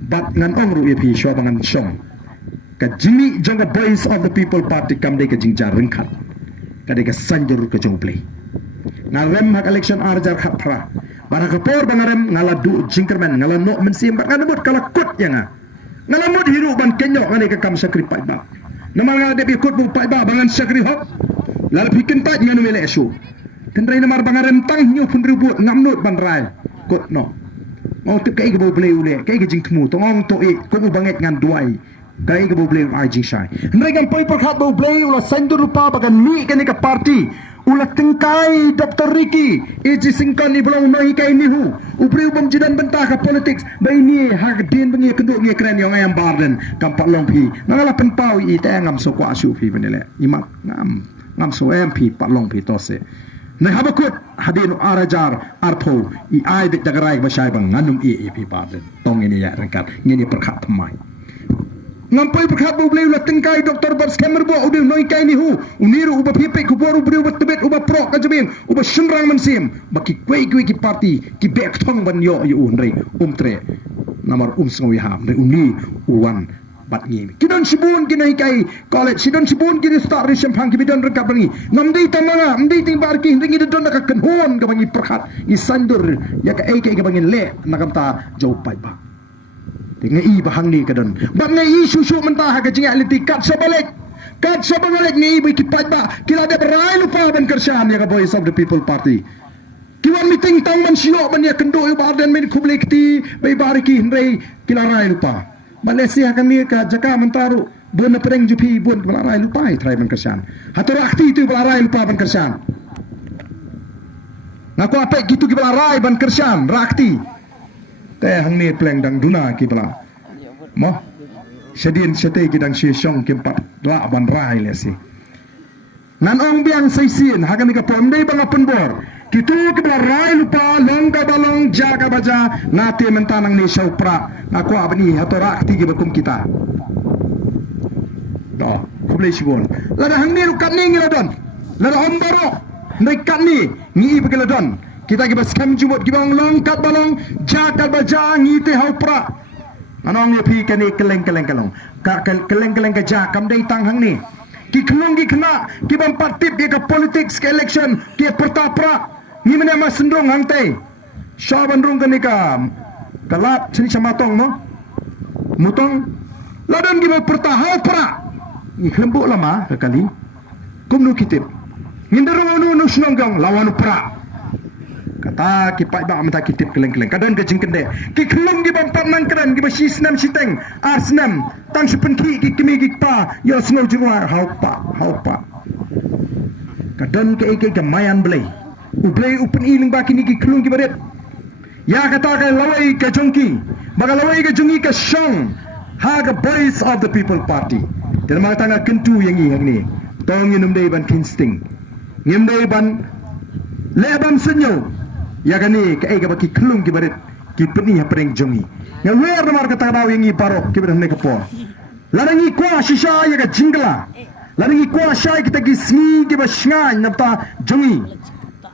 bat ngan ong ru pi sho bangan shong ka jimi jong a voice of the people party kam de ka jingjar ringkhat ka de ka sanjur ka jong play ngalem hak election arjar khapra bara ka por bangarem ngala du jingkerman ngala no mensim bat nganut kala kut yanga ngala mod hiru ban kenyo ngane ka kam sakri pai ba namal ngala de bi kut bu pai ba bangan sakri hok lala pikin pai nganu mele esu tendrai namar bangarem tang nyu pun ribut ngamnut ban rai kut no mau tu kai ke bo play ule kai ke jing tmu tongong to e ko bu banget ngan duai kai ke bo play ai jing shai ndrai kan pai per khat bo play ula sandur rupa bagan mi kan ka party ula tengkai Dr. Ricky eji singkan ni belum noi kai ni hu upri ubam jidan bentah ka politics bai ni hak din bengi kenduk ngi kren yang ayam barden kampak long pi ngala penpau i ta ngam so kwa su pi benele imat ngam so MP pak long pi tose na habakut hadin arajar artho i ai de dagarai basai bang nganum e pi barden tong ini ya rengkat ngini perkhat pemai ngampai perkhat bo bleu la tengkai doktor bar scammer bo udah noi kai ni hu uniru uba pipe ku boru breu bat tebet uba pro ka jebin uba shunrang mensim baki kwei ki party ki bek thong ban yo yu unrei tre namar sngoi ham re uni uwan bat ngi kidon sibun kinai kai college sidon sibun kini start risham phang ki bidon rekap bangi namdei tamanga amdei ting bar ki ringi don ka kenhon ka bangi perkhat i sandur ya ka ai ka bangi le nakamta jau pai ba ngai bahang ni kadon bab ngai susu mentah ka jinga aliti kat sabalik ngai bi kipat ba kila de berai lupa ban kersan ya ka voice of the people party kiwan meeting tang man sio ban ya kendo yu badan men kublekti bai bariki hindai kila rai lupa Malaysia kan ni ka jaka mentaru bun pereng jupi bun kila rai lupa trai ban kersan hatur akti tu kila rai lupa ban kersan ngaku apa gitu kila rai ban kersan rakti teh hang ni pleng dang duna ki bala mo sedin sete ki dang si song ki pat la ban rai le si nan ong biang sai sin ha kan ka pom dei bang apun bor ki tu ki bala rai lupa long ka balong jaga baja nate mentanang ni show pra aku abni hatora ti ki bakum kita do kublai sibon la hang ni lu kan ni ngiladon la om baro ndai kan ni ngi begeladon kita kibas kam jumut kibang long kat balong jagat baja ngite hau pra anong ye pi kani keleng keleng ka ja kam dei tang hang ni ki khlong ki khna ki bam partip ye ka politics ke election ki pertapra ni mene ma sendong hang te shaban rung kani ka kalap sini sama tong no mutong ladan ki pertahau pra ni khlembu lama kali kumnu kitip ngindaru nu snonggang lawan pra kata kipai ba amta kitip keleng kadon ke jingkende ki khlung gi bam pan kran gi basi snam siteng asnam tang sipen ki kimi gi pa yo snow jingwa haupa kadon ke mayan blei upen iling ba kini ki khlung gi baret ya kata ka lawai ke jongki baga lawai ke jungi ke shong ha the voice of the people party dan ma tanga kentu yang ni tong yinum dei ban kinsting ngim dei ban lebam senyo ya gani ka ai ka baki klung ki baret ki peni ha preng jongi ya wer mar kata baw yang i parok ki berhne ka po larangi kwa shisha ya ka jingla larangi kwa shai kita ki sni ki basnga napta jongi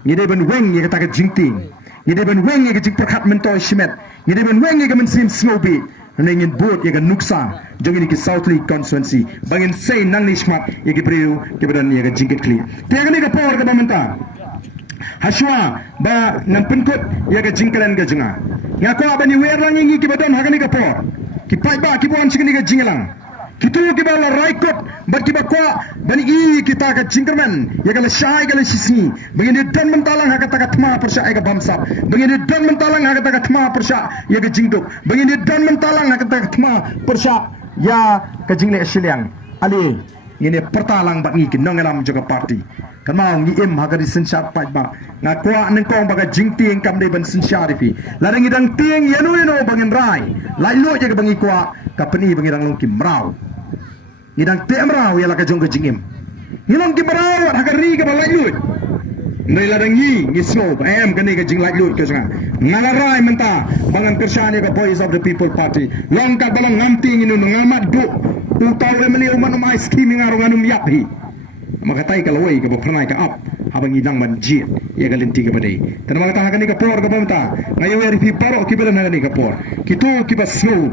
ni de ben weng ya ka jingting ni de ben weng ya ka jing perkhat mento shimet ni de ben weng ya ka men sim snobi nengin bot ya ka nuksa jongi ni ki south league constituency bangin say nang ni smart ya ki priu ki bedan ya ka jingket kli te ni ka por ka bamenta Haswa ba nang penkut ya ke jingkalan ke jenga ngako abani werang ingi ki badon hagani ka por ki pai ba ki bon sikini ka jingalang kitu ki bala raikot bat ki bakwa bani i kita ka jingkerman ya kala shai kala sisi begini dan mentalang hakata ka thma persya ai ka bamsap begini dan mentalang hakata ka thma persya ya ka jingduk begini dan mentalang hakata ka thma persya ya ka jingle asyliang ali ini pertalang bat ngi kinongalam juga parti kamau ngi im hagari sensyat pai ba ngakwa nengkong baga jingti engkam dei ban sensyat pi larang idang tieng yanu bangin rai lai lo je bangi kwa kapeni bangi dang longki mrau ngidang te mrau ya la ka jong ka jingim ngilong ki mrau hagari ka balai lu ndai larang ngi snow am kani ka jing lai lu ka janga ngalarai menta bangan kersane ka voice of the people party long ka balang ngamti nginu ngamat du utau remeli uman mai scheming arung anum yapi makatai kalawai ka pernah ka up habang idang banjir ia galinti kepada dan mga tahakan ni kapor ka pamta ngayon eri pi paro ki bala ni kapor kitu ki ba slow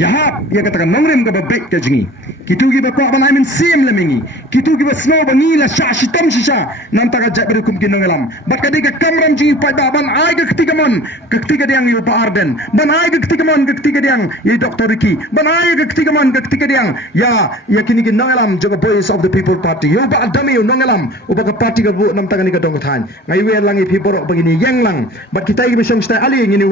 Yahap, ia katakan nongrem ka ba baik ka jingi. Kitu ki ba ko ban amin sim lemingi. Kitu ki ba snow ba ngila sha shitam shisha nam taga jabir kum kin nongelam. Bat kadi ka kamram jingi pada ban ai ka ketiga mon, ka ketiga diang yu pa arden. Ban ai ka ketiga mon, ka ketiga diang ye Dr. Ricky. Ban ai ka ketiga mon, ka ketiga diang ya kini kin nongelam jaga voice of the people party. Yo ba adami yu nongelam uba ka party ka bu nam taga ni ka dong than. Ngai wer lang i people begini yang lang. Bat kita ki bisang stai ali ngini